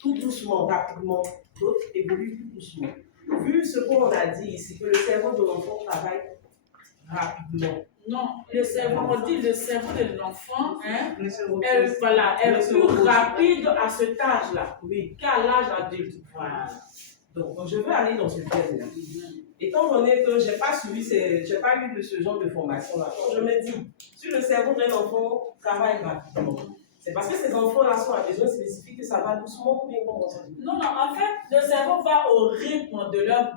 tout doucement, rapidement, d'autres évoluent tout doucement. Vu ce qu'on a dit ici, que le cerveau de l'enfant travaille rapidement. Non, le cerveau, on dit le cerveau de l'enfant, hein, est plus rapide à cet âge-là, oui, qu'à l'âge adulte. Voilà. Donc, je veux aller dans ce thème-là. Étant donné que je n'ai pas suivi, j'ai pas eu de ce genre de formation-là, donc je me dis, si le cerveau d'un enfant travaille rapidement, c'est parce que ces enfants-là sont à besoin spécifique que ça va doucement ou bien comment ça dit? Non, en fait, le cerveau va au rythme de leur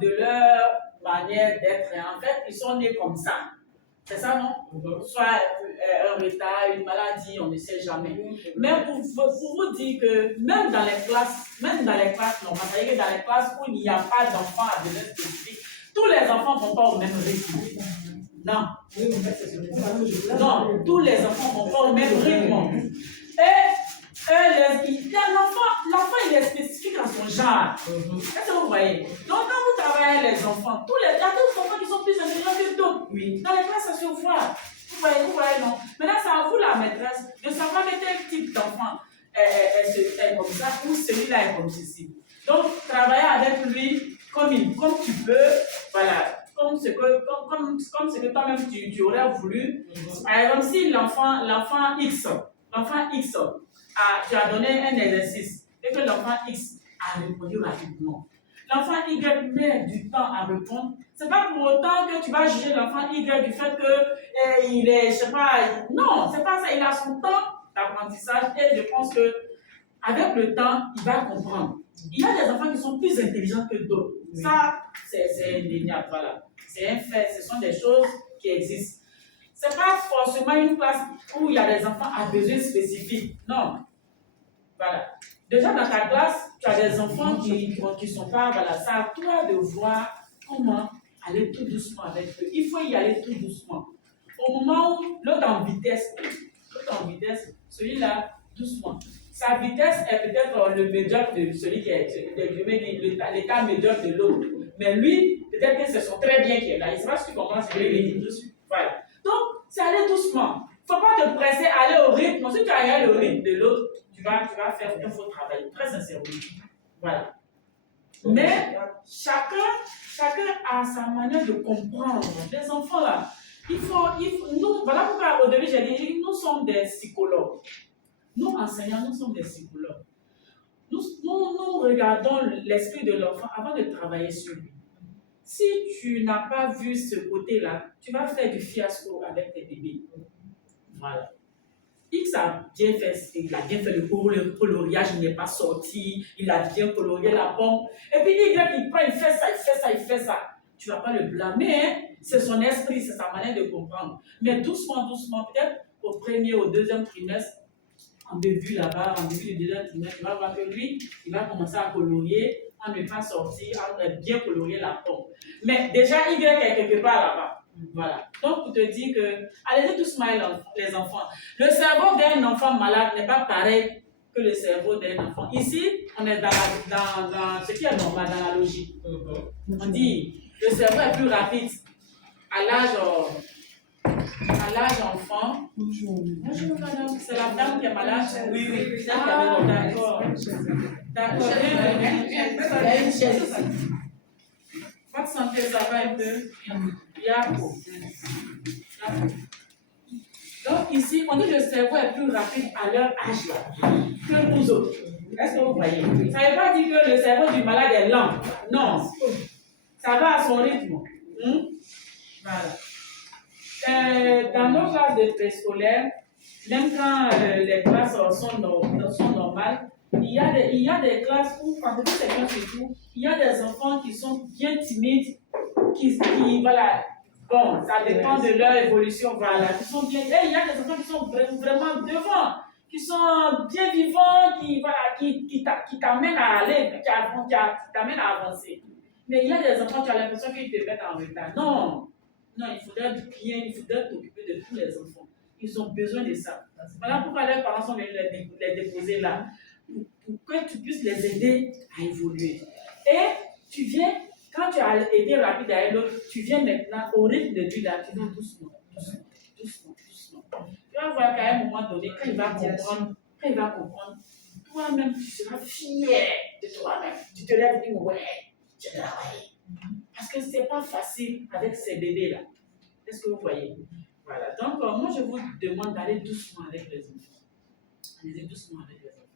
manière d'être. En fait, ils sont nés comme ça. C'est ça, non? Soit un retard, une maladie, on ne sait jamais. Mais pour vous dire que même dans les classes normales, c'est-à-dire que dans les classes où il n'y a pas d'enfants à besoin spécifique, tous les enfants ne vont pas au même rythme. Non. Non, tous les enfants ne vont pas au même rythme. L'enfant, il est spécifique à son genre. Est-ce que vous voyez? Donc, quand vous travaillez les enfants, il y a d'autres enfants qui sont plus intelligents que d'autres. Oui. Dans les classes, ça se voit. Vous voyez, non? Maintenant, c'est à vous, la maîtresse, de savoir quel type d'enfant est comme ça, ou celui-là est comme ceci. Donc, travailler avec lui comme tu peux, voilà. Comme ce que toi-même tu aurais voulu. Par exemple, si l'enfant X, tu as donné un exercice et que l'enfant X a répondu rapidement. L'enfant Y met du temps à répondre. Ce n'est pas pour autant que tu vas juger l'enfant Y du fait qu'il est, je sais pas, non, c'est pas ça. Il a son temps d'apprentissage et je pense que avec le temps, il va comprendre. Il y a des enfants qui sont plus intelligents que d'autres. Oui. Ça, c'est indéniable, voilà. C'est un fait, ce sont des choses qui existent. Ce n'est pas forcément une classe où il y a des enfants à besoins spécifiques. Non. Voilà. Déjà dans ta classe, tu as des enfants qui ne sont pas, voilà, c'est à toi de voir comment aller tout doucement avec eux. Il faut y aller tout doucement. Au moment où l'autre en vitesse, celui-là, doucement. Sa vitesse est peut-être le médiocre de celui qui est, l'état médiocre de l'autre. Mais lui, peut-être que c'est son très bien qui est là. Il ne sait pas ce qu'il comprend, c'est lui. Voilà. Donc, c'est aller doucement. Il ne faut pas te presser à aller au rythme. Si tu ailles au rythme de l'autre, tu vas faire un faux travail, très sincèrement. Voilà. Mais chacun a sa manière de comprendre. Les enfants là, nous, voilà pourquoi au début j'ai dit, nous sommes des psychologues. Nous enseignants, nous sommes des psychologues. Nous regardons l'esprit de l'enfant avant de travailler sur lui. Si tu n'as pas vu ce côté-là, tu vas faire du fiasco avec tes bébés. Voilà. X a bien fait, il a bien fait le coloriage, il n'est pas sorti, il a bien colorié la pomme. Et puis Y, il prend, il fait ça. Tu ne vas pas le blâmer, hein? C'est son esprit, c'est sa manière de comprendre. Mais doucement, peut-être au premier, au deuxième trimestre, en début là-bas, en début du deuxième trimestre, tu vas voir que lui, il va commencer à colorier, à ne pas sortir, à bien colorier la pomme. Mais déjà, Y est quelque part là-bas. Voilà. Donc, pour te dire que, allez-y doucement les enfants. Le cerveau d'un enfant malade n'est pas pareil que le cerveau d'un enfant. Ici, on est dans ce qui est normal, dans la logique. On dit, le cerveau est plus rapide à l'âge enfant. Bonjour madame, c'est la dame qui est malade. Oui. Ah, d'accord. D'accord. Il y a une chaise ici. Votre santé, ça va un peu. Donc ici, on dit que le cerveau est plus rapide à leur âge que nous autres. Est-ce que vous voyez? Ça ne veut pas dire que le cerveau du malade est lent. Non. Ça va à son rythme. Voilà. Dans nos classes de préscolaire, même quand les classes sont normales, il y a des classes où, quand vous êtes bien surtout, il y a des enfants qui sont bien timides, qui voilà, bon, ça dépend de leur évolution, voilà, qui sont bien, et il y a des enfants qui sont vraiment devant, qui sont bien vivants, qui t'amènent à aller, qui t'amènent à avancer. Mais il y a des enfants, tu as l'impression qu'ils te mettent en retard. Non, il faudrait t'occuper de tous les enfants. Ils ont besoin de ça. Voilà pourquoi leurs parents sont venus les déposer là, pour que tu puisses les aider à évoluer. Et tu viens, quand tu as été rapide à l'autre, tu viens maintenant au rythme de lui là, tu vas doucement. Tu vas voir qu'à un moment donné, quand il va comprendre, toi-même, tu seras fier de toi-même. Tu te lèves et dis, ouais, j'ai travaillé. Parce que ce n'est pas facile avec ces bébés-là. Est-ce que vous voyez? Voilà. Donc, moi, je vous demande d'aller doucement avec les enfants. Allez doucement avec les enfants.